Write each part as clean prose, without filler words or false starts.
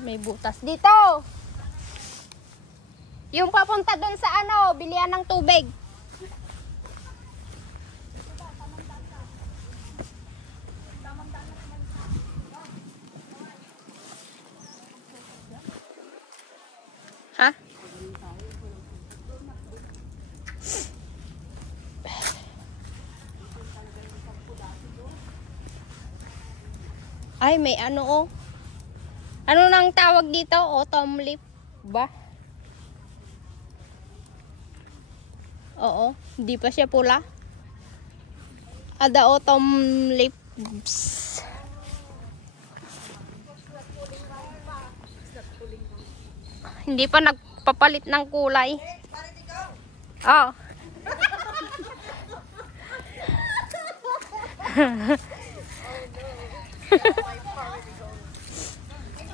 May butas dito. Yung papunta doon sa ano, bilihan ng tubig. Ha? Ay, may ano oh. Ano nang tawag dito? Autumn leaf ba? Oo, hindi pa siya pula. Ada autumn leaves. Hindi pa nagpapalit ng kulay. Oh.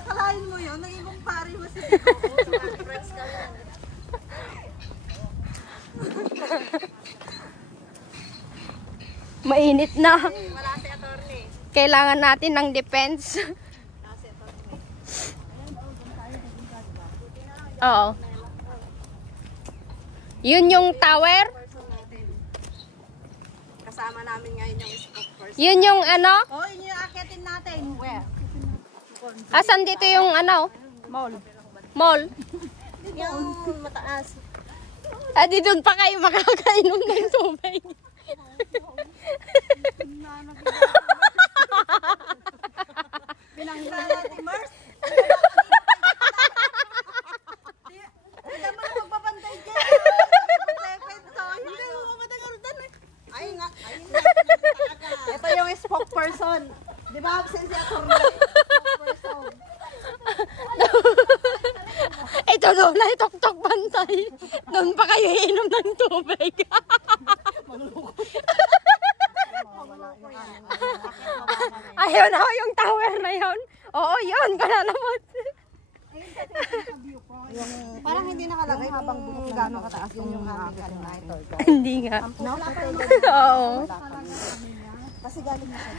Kalahin mo yun, naging kumpare mo si Tito. Friends ka lang. Mainit na. Wala si attorney. Kailangan natin ng defense. Oo. Yun yung tower? Kasama namin ngayon yung spokesperson. Yun yung ano? Oh, yun yung akitin natin. Where? Asan dito yung ano? Mall. Mall? Yung mataas. Ah, di doon pa kayo makakainom ng tubig. Pinangga natin, Mars. Hindi mo na magbabantay dyan. Hindi mo matagarutan eh. Ay nga. Ito yung spokesperson. Di ba absent si attorney? Spokesperson. Ito doon na itok-tok bantay. Doon pa kayo iinom ng tubig. Ayun na yung tower na yun. Oo, yun. Kalalabot. Parang hindi nakalagay habang buhok gano'ng kataas yung aming kanina. Hindi nga. Oo. Kasi galing na siya.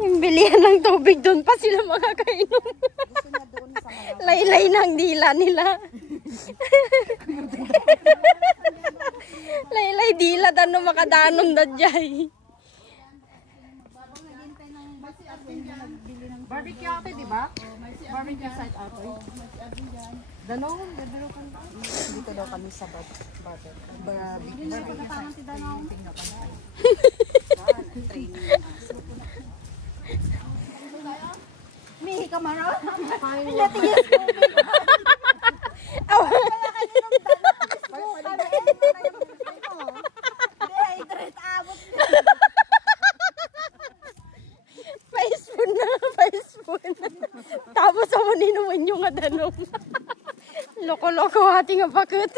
Yung bilihan ng tubig doon pa sila makakainom. Gusto niya doon sa malaw. Laylay ng dila nila. Laylay dila dano makadanom na dyan. Barbecue ate, di ba? Barbecue site ate. Danong, bibiro ka na. Dito daw kami sa barbecue. Barbecue site. Si Danong. Mihi ka maro? Letiyas mo. Kaya kaninong Danong. Dehydrate abot. Pa-spoon na, pa-spoon. Tapos ako ninuman yung adanom. Loko-loko hati nga bakit.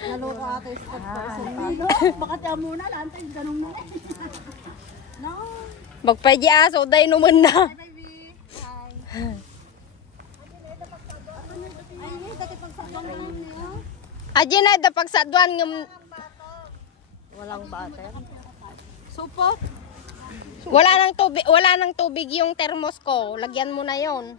Naloko ate sa person. Baka tiyan muna, lantay ganun na. No. Magpaji aso, dahil numan na. Hi, baby. Hi. Ay, may dati pagsakyan mo niyo. Aji na, dapag sa duwan ng... Walang butter. Supot. Wala nang tubig yung thermos ko. Lagyan mo na yon.